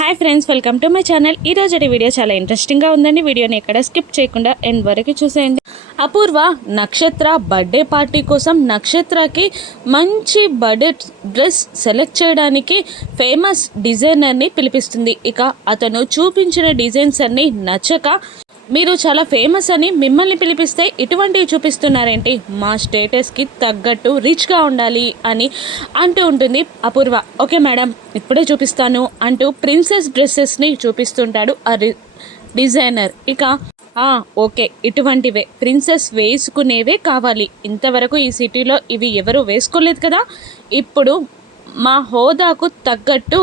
Hi friends welcome to my channel ఈ రోజు video చాలా ఇంట్రెస్టింగ్గా ఉందండి. వీడియోని ఎక్కడ స్కిప్ చేయకుండా ఎండ్ వరకు చూసేయండి. అపూర్వ నక్షత్ర బర్త్డే పార్టీ కోసం నక్షత్రకి మంచి బర్త్డే డ్రెస్ సెలెక్ట్ చేయడానికి ఫేమస్ డిజైనర్ని పిలిపిస్తుంది. ఇక అతను చూపించిన డిజైన్స్ అన్నీ నచ్చక మీరు చాలా ఫేమస్ అని మిమ్మల్ని పిలిపిస్తే ఇటువంటివి చూపిస్తున్నారేంటి? మా స్టేటస్కి తగ్గట్టు రిచ్గా ఉండాలి అని అంటూ ఉంటుంది అపూర్వ. ఓకే మేడం ఇప్పుడే చూపిస్తాను అంటూ ప్రిన్సెస్ డ్రెస్సెస్ని చూపిస్తుంటాడు ఆ డిజైనర్ ఇక ఓకే ఇటువంటివే. ప్రిన్సెస్ వేసుకునేవే కావాలి. ఇంతవరకు ఈ సిటీలో ఇవి ఎవరు వేసుకోలేదు కదా. ఇప్పుడు మా హోదాకు తగ్గట్టు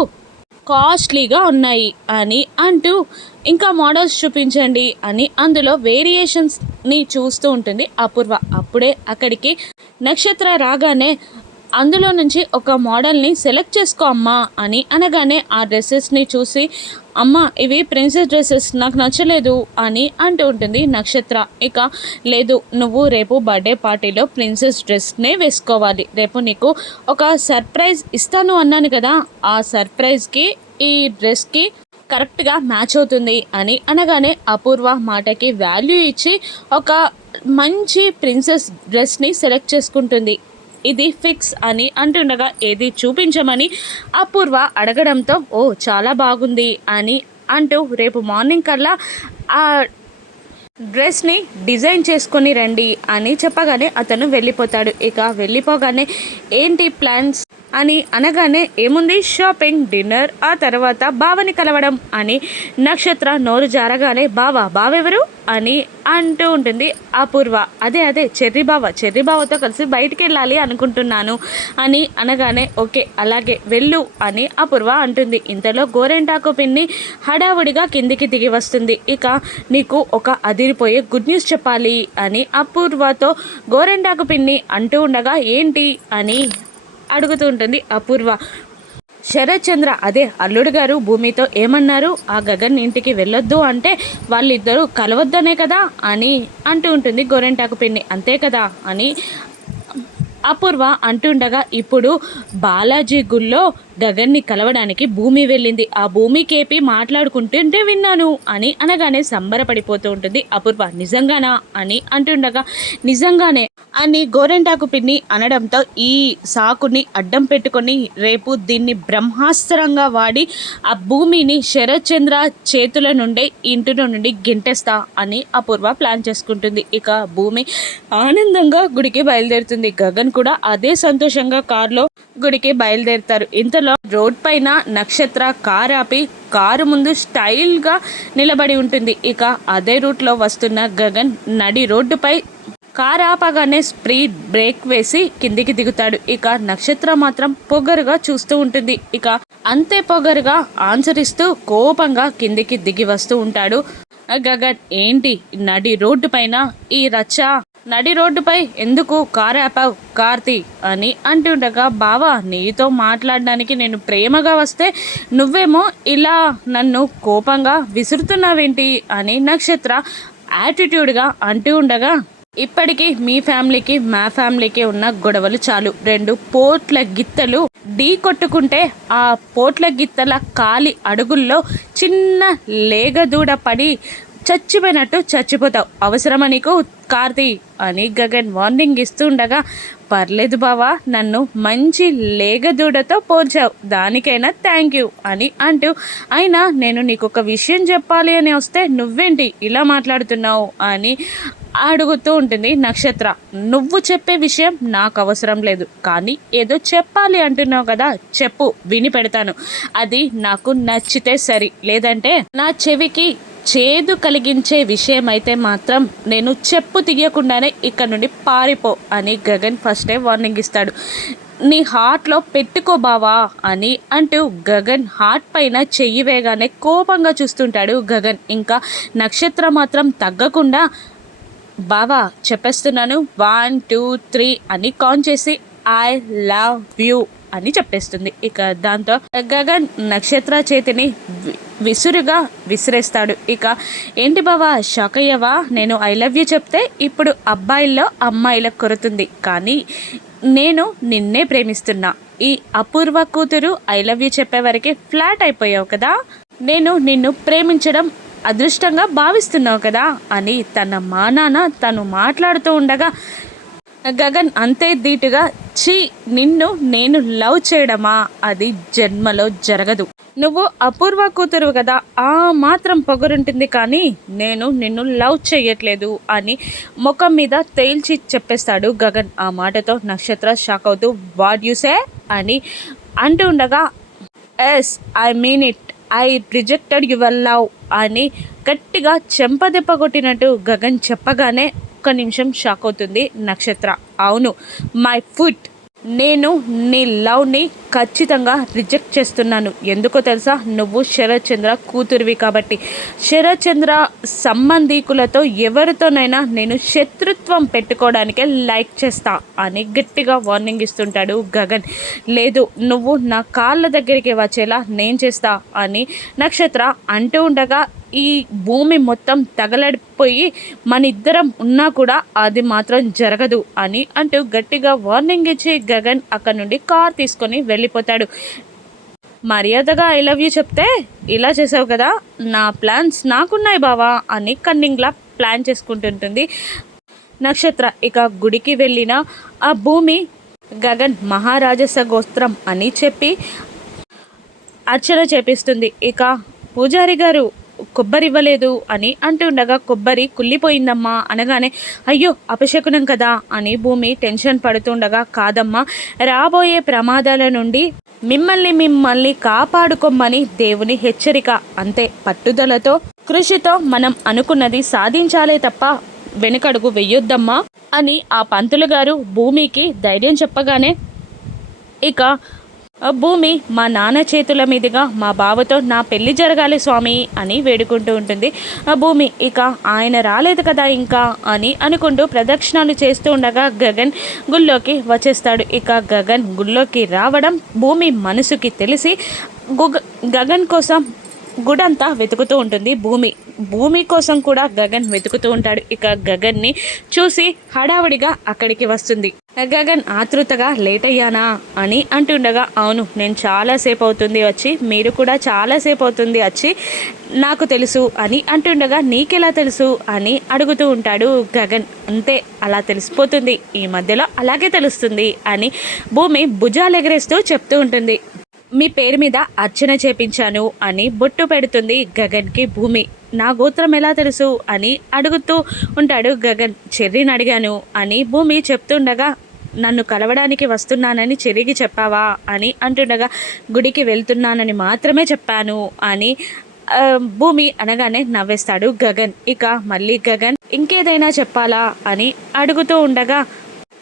కాస్ట్లీగా ఉన్నాయి అని అంటూ ఇంకా మోడల్స్ చూపించండి అని అందులో వేరియేషన్స్ని చూస్తూ ఉంటుంది అపూర్వ. అప్పుడే అక్కడికి నక్షత్ర రాగానే అందులో నుంచి ఒక మోడల్ని సెలెక్ట్ చేసుకో అమ్మా అని అనగానే ఆ డ్రెస్సెస్ని చూసి అమ్మ ఇవి ప్రిన్సెస్ డ్రెస్సెస్ నాకు నచ్చలేదు అని అంటూ ఉంటుంది నక్షత్ర. ఇక లేదు నువ్వు రేపు బర్త్డే పార్టీలో ప్రిన్సెస్ డ్రెస్నే వేసుకోవాలి. రేపు నీకు ఒక సర్ప్రైజ్ ఇస్తాను అన్నాను కదా ఆ సర్ప్రైజ్కి ఈ డ్రెస్కి కరెక్ట్గా మ్యాచ్ అవుతుంది అని అనగానే అపూర్వ మాటకి వాల్యూ ఇచ్చి ఒక మంచి ప్రిన్సెస్ డ్రెస్ని సెలెక్ట్ చేసుకుంటుంది. ఇది ఫిక్స్ అని అంటుండగా ఏది చూపించమని? అపూర్వ అడగడంతో ఓ చాలా బాగుంది అని అంటూ రేపు మార్నింగ్ కల్లా ఆ డ్రెస్ని డిజైన్ చేసుకొని రండి అని చెప్పగానే అతను వెళ్ళిపోతాడు. ఇక వెళ్ళిపోగానే ఏంటి ప్లాన్స్? అని అనగానే ఏముంది? షాపింగ్ డిన్నర్ ఆ తర్వాత బావని కలవడం అని నక్షత్ర నోరు జారగానే బావ బావెవరు? అని అంటూ ఉంటుంది అపూర్వ. అదే అదే చెర్రి బావ చెర్రి బావతో కలిసి బయటికి వెళ్ళాలి అనుకుంటున్నాను అని అనగానే ఓకే అలాగే వెళ్ళు అని అపూర్వ అంటుంది. ఇంతలో గోరెంటాకు పిన్ని హడావుడిగా కిందికి దిగి వస్తుంది. ఇక నీకు ఒక అదిరిపోయే గుడ్ న్యూస్ చెప్పాలి అని అపూర్వతో గోరెంటాకు పిన్ని అంటూ ఉండగా ఏంటి? అని అడుగుతూ ఉంటుంది అపూర్వ. శరత్ చంద్ర అదే అల్లుడు గారు భూమితో ఏమన్నారు? ఆ గగన్ ఇంటికి వెళ్ళొద్దు అంటే వాళ్ళిద్దరూ కలవద్దనే కదా? అని అంటూ ఉంటుంది గోరెంటాకు పిన్ని. అంతే కదా? అని అపూర్వ అంటుండగా ఇప్పుడు బాలాజీ గుళ్ళో గగన్ని కలవడానికి భూమి వెళ్ళింది. ఆ భూమి కేపి మాట్లాడుకుంటుంటే విన్నాను అని అనగానే సంబరపడిపోతూ ఉంటుంది. అపూర్వ నిజంగానా? అని అంటుండగా నిజంగానే. అని గోరెంటాకు పిన్ని అనడంతో ఈ సాకుని అడ్డం పెట్టుకొని రేపు దీన్ని బ్రహ్మాస్త్రంగా వాడి ఆ భూమిని శరత్చంద్ర చేతుల నుండి ఇంటి నుండి గింటేస్తా అని అపూర్వ ప్లాన్ చేసుకుంటుంది. ఇక భూమి ఆనందంగా గుడికి బయలుదేరుతుంది. గగన్ కూడా అదే సంతోషంగా కారులో గుడికి బయలుదేరుతారు. ఇంతలో రోడ్ పైన నక్షత్ర కార్ ఆపి కారు ముందు స్టైల్గా నిలబడి ఉంటుంది. ఇక అదే రూట్లో వస్తున్న గగన్ నడి రోడ్డుపై కార్ ఆపగానే స్పీడ్ బ్రేక్ వేసి కిందికి దిగుతాడు. ఇక నక్షత్ర మాత్రం పొగరుగా చూస్తూ ఉంటుంది. ఇక అంతే పొగరుగా ఆన్సర్ ఇస్తూ కోపంగా కిందికి దిగి వస్తూ ఉంటాడు గగన్. ఏంటి నడి రోడ్డు పైన ఈ రచ్చ? నడి రోడ్డుపై ఎందుకు కారు ఆపావు కార్తీ అని అంటుండగా బావా నీతో మాట్లాడడానికి నేను ప్రేమగా వస్తే నువ్వేమో ఇలా నన్ను కోపంగా విసురుతున్నావేంటి? అని నక్షత్ర యాటిట్యూడ్గా అంటూ ఉండగా ఇప్పటికీ మీ ఫ్యామిలీకి మా ఫ్యామిలీకి ఉన్న గొడవలు చాలు. రెండు పోట్ల గిత్తలు ఢీ కొట్టుకుంటే ఆ పోట్ల గిత్తల కాలి అడుగుల్లో చిన్న లేగదూడ పడి చచ్చిపోయినట్టు చచ్చిపోతావు. అవసరమా నీకు కార్తీ అని గగన్ వార్నింగ్ ఇస్తుండగా పర్లేదు బావా నన్ను మంచి లేగదూడతో పోల్చావు. దానికైనా థ్యాంక్ యూ అని అంటూ అయినా నేను నీకు ఒక విషయం చెప్పాలి అని వస్తే నువ్వేంటి ఇలా మాట్లాడుతున్నావు? అని అడుగుతూ ఉంటుంది నక్షత్ర. నువ్వు చెప్పే విషయం నాకు అవసరం లేదు కానీ ఏదో చెప్పాలి అంటున్నావు కదా చెప్పు విని పెడతాను. అది నాకు నచ్చితే సరి లేదంటే నా చెవికి చేదు కలిగించే విషయం అయితే మాత్రం నేను చెప్పు తీయకుండానే ఇక్కడ నుండి పారిపో అని గగన్ ఫస్టే వార్నింగ్ ఇస్తాడు. నీ హార్ట్లో పెట్టుకో బావా అని అంటూ గగన్ హార్ట్ పైన చెయ్యి వేగానే కోపంగా చూస్తుంటాడు గగన్. ఇంకా నక్షత్రం మాత్రం తగ్గకుండా బావా చెప్పేస్తున్నాను. వన్ టూ త్రీ అని కాన్ చేసి ఐ లవ్ యూ అని చెప్పేస్తుంది. ఇక దాంతో గగన్ నక్షత్ర చేతిని వి- విసురుగా విసిరేస్తాడు. ఇక ఏంటి బావా షాక్ అయ్యావా? నేను ఐ లవ్ యూ చెప్తే ఇప్పుడు అబ్బాయిల్లో అమ్మాయిల కొరుతుంది. కానీ నేను నిన్నే ప్రేమిస్తున్నా. ఈ అపూర్వ కూతురు ఐ లవ్ యూ చెప్పే వరకే ఫ్లాట్ అయిపోయావు కదా? నేను నిన్ను ప్రేమించడం అదృష్టంగా భావిస్తున్నావు కదా? అని తన మానాన తను మాట్లాడుతూ ఉండగా గగన్ అంతే ధీటుగా ఛీ నిన్ను నేను లవ్ చేయడమా? అది జన్మలో జరగదు. నువ్వు అపూర్వ కూతురు కదా ఆ మాత్రం పొగరుంటుంది కానీ నేను నిన్ను లవ్ చేయట్లేదు అని ముఖం మీద తేల్చి చెప్పేస్తాడు గగన్. ఆ మాటతో నక్షత్ర షాక్ అవుతూ వాట్ యూసే అని అంటూ ఉండగా yes I mean it I rejected your love అని గట్టిగా చెంపదెప్ప కొట్టినట్టు గగన్ చెప్పగానే ఒక్క నిమిషం షాక్ అవుతుంది నక్షత్ర. అవును. మై ఫుడ్ నేను నీ లవ్ని ఖచ్చితంగా రిజెక్ట్ చేస్తున్నాను. ఎందుకో తెలుసా? నువ్వు శరత్ చంద్ర కూతురివి కాబట్టి. శరత్ చంద్ర సంబంధీకులతో ఎవరితోనైనా నేను శత్రుత్వం పెట్టుకోవడానికే లైక్ చేస్తా అని గట్టిగా వార్నింగ్ ఇస్తుంటాడు గగన్. లేదు నువ్వు నా కాళ్ళ దగ్గరికి వచ్చేలా నేను చేస్తా అని నక్షత్ర అంటూ ఉండగా ఈ భూమి మొత్తం తగలడిపోయి మన ఇద్దరం ఉన్నా కూడా అది మాత్రం జరగదు అని అంటూ గట్టిగా వార్నింగ్ ఇచ్చి గగన్ అక్కడ నుండి కార్ తీసుకొని వెళ్ళిపోతాడు. మర్యాదగా ఐ లవ్ యూ చెప్తే ఇలా చేసావు కదా నా ప్లాన్స్ నాకున్నాయి బావా అని కన్నింగ్లా ప్లాన్ చేసుకుంటుంటుంది. నక్షత్ర ఇక గుడికి వెళ్ళిన ఆ భూమి గగన్ మహారాజస గోస్త్రం అని చెప్పి అర్చన చేపిస్తుంది. ఇక పూజారి గారు కొబ్బరి ఇవ్వలేదు అని అంటుండగా కొబ్బరి కుళ్ళిపోయిందమ్మా అనగానే అయ్యో అపశకునం కదా అని భూమి టెన్షన్ పడుతుండగా కాదమ్మా రాబోయే ప్రమాదాల నుండి మిమ్మల్ని మిమ్మల్ని కాపాడుకోమని దేవుని హెచ్చరిక. అంతే పట్టుదలతో కృషితో మనం అనుకున్నది సాధించాలే తప్ప వెనుకడుగు వెయ్యొద్దమ్మా అని ఆ పంతులు గారు భూమికి ధైర్యం చెప్పగానే ఇక భూమి మా నాన్న చేతుల మీదుగా మా బావతో నా పెళ్ళి జరగాలి స్వామి అని వేడుకుంటూ ఉంటుంది. ఆ భూమి ఇక ఆయన రాలేదు కదా ఇంకా అని అనుకుంటూ ప్రదక్షిణాలు చేస్తూ ఉండగా గగన్ గుళ్ళోకి వచ్చేస్తాడు. ఇక గగన్ గుళ్ళోకి రావడం భూమి మనసుకి తెలిసి గగన్ కోసం గుడంతా వెతుకుతూ ఉంటుంది. భూమి భూమి కోసం కూడా గగన్ వెతుకుతూ ఉంటాడు. ఇక గగన్ని చూసి హడావుడిగా అక్కడికి వస్తుంది. గగన్ ఆతృతగా లేట్ అయ్యానా అని అంటుండగా అవును నేను చాలాసేపు అవుతుంది వచ్చి మీరు కూడా చాలాసేపు అవుతుంది వచ్చి నాకు తెలుసు అని అంటుండగా నీకెలా తెలుసు? అని అడుగుతూ ఉంటాడు గగన్. అంతే అలా తెలిసిపోతుంది. ఈ మధ్యలో అలాగే తెలుస్తుంది అని భూమి భుజాలు ఎగరేస్తూ చెప్తూ ఉంటుంది. మీ పేరు మీద అర్చన చేపించాను అని బొట్టు పెడుతుంది గగన్కి భూమి. నా గోత్రం ఎలా తెలుసు? అని అడుగుతూ ఉంటాడు గగన్. చెర్రిని అడిగాను అని భూమి చెప్తుండగా నన్ను కలవడానికి వస్తున్నానని చెరిగి చెప్పావా అని అంటుండగా గుడికి వెళ్తున్నానని మాత్రమే చెప్పాను అని భూమి అనగానే నవ్వేస్తాడు గగన్. ఇక మళ్ళీ గగన్ ఇంకేదైనా చెప్పాలా అని అడుగుతూ ఉండగా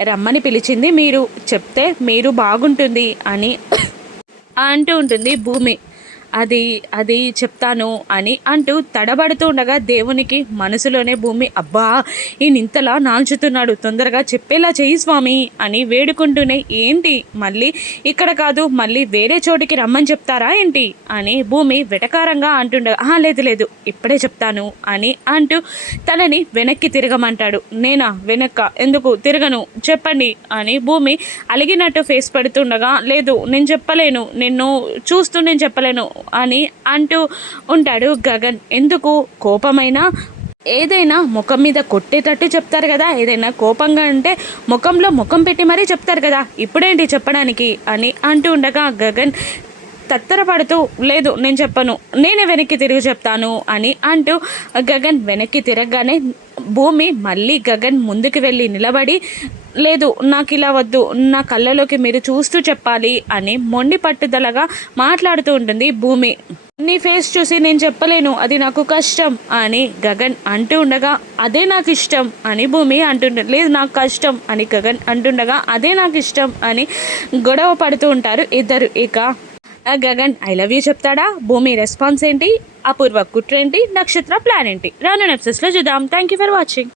రమ్మని పిలిచింది మీరు చెప్తే మీరు బాగుంటుంది అని అంటూ ఉంటుంది భూమి. అది అది చెప్తాను అని అంటూ తడబడుతూ ఉండగా దేవునికి మనసులోనే భూమి అబ్బా ఈయన ఇంతలా నాల్చుతున్నాడు తొందరగా చెప్పేలా చెయ్యి స్వామి అని వేడుకుంటూనే ఏంటి మళ్ళీ ఇక్కడ కాదు మళ్ళీ వేరే చోటికి రమ్మని చెప్తారా ఏంటి అని భూమి వెటకారంగా అంటుండగా లేదు లేదు ఇప్పుడే చెప్తాను అని అంటూ తనని వెనక్కి తిరగమంటాడు. నేనా? వెనక్క? ఎందుకు? తిరగను చెప్పండి అని భూమి అలిగినట్టు ఫేస్ పెడుతుండగా లేదు నేను చెప్పలేను నిన్ను చూస్తూ నేను చెప్పలేను అని అంటూ ఉంటాడు గగన్. ఎందుకు? కోపమైనా? ఏదైనా ముఖం మీద కొట్టేటట్టు చెప్తారు కదా. ఏదైనా కోపంగా అంటే ముఖంలో ముఖం పెట్టి మరీ చెప్తారు కదా. ఇప్పుడేంటి చెప్పడానికి అని అంటూ ఉండగా గగన్ తత్తరపడుతూ లేదు నేను చెప్పను. నేనే వెనక్కి తిరిగి చెప్తాను అని అంటూ గగన్ వెనక్కి తిరగగానే భూమి మళ్ళీ గగన్ ముందుకు వెళ్ళి నిలబడి లేదు నాకు ఇలా వద్దు నా కళ్ళలోకి మీరు చూస్తూ చెప్పాలి అని మొండి పట్టుదలగా మాట్లాడుతూ ఉంటుంది భూమి. నీ ఫేస్ చూసి నేను చెప్పలేను అది నాకు కష్టం అని గగన్ అంటూ ఉండగా అదే నాకు ఇష్టం అని భూమి అంటుండ లేదు నాకు కష్టం అని గగన్ అంటుండగా అదే నాకు ఇష్టం అని గొడవ పడుతూ ఉంటారు ఇద్దరు. ఇక గగన్ ఐ లవ్ యూ చెప్తాడా? భూమి రెస్పాన్స్ ఏంటి? అపూర్వ కుట్రేంటి? నక్షత్ర ప్లాన్ ఏంటి? రాను నెప్సెస్లో చూద్దాం. Thank you for watching.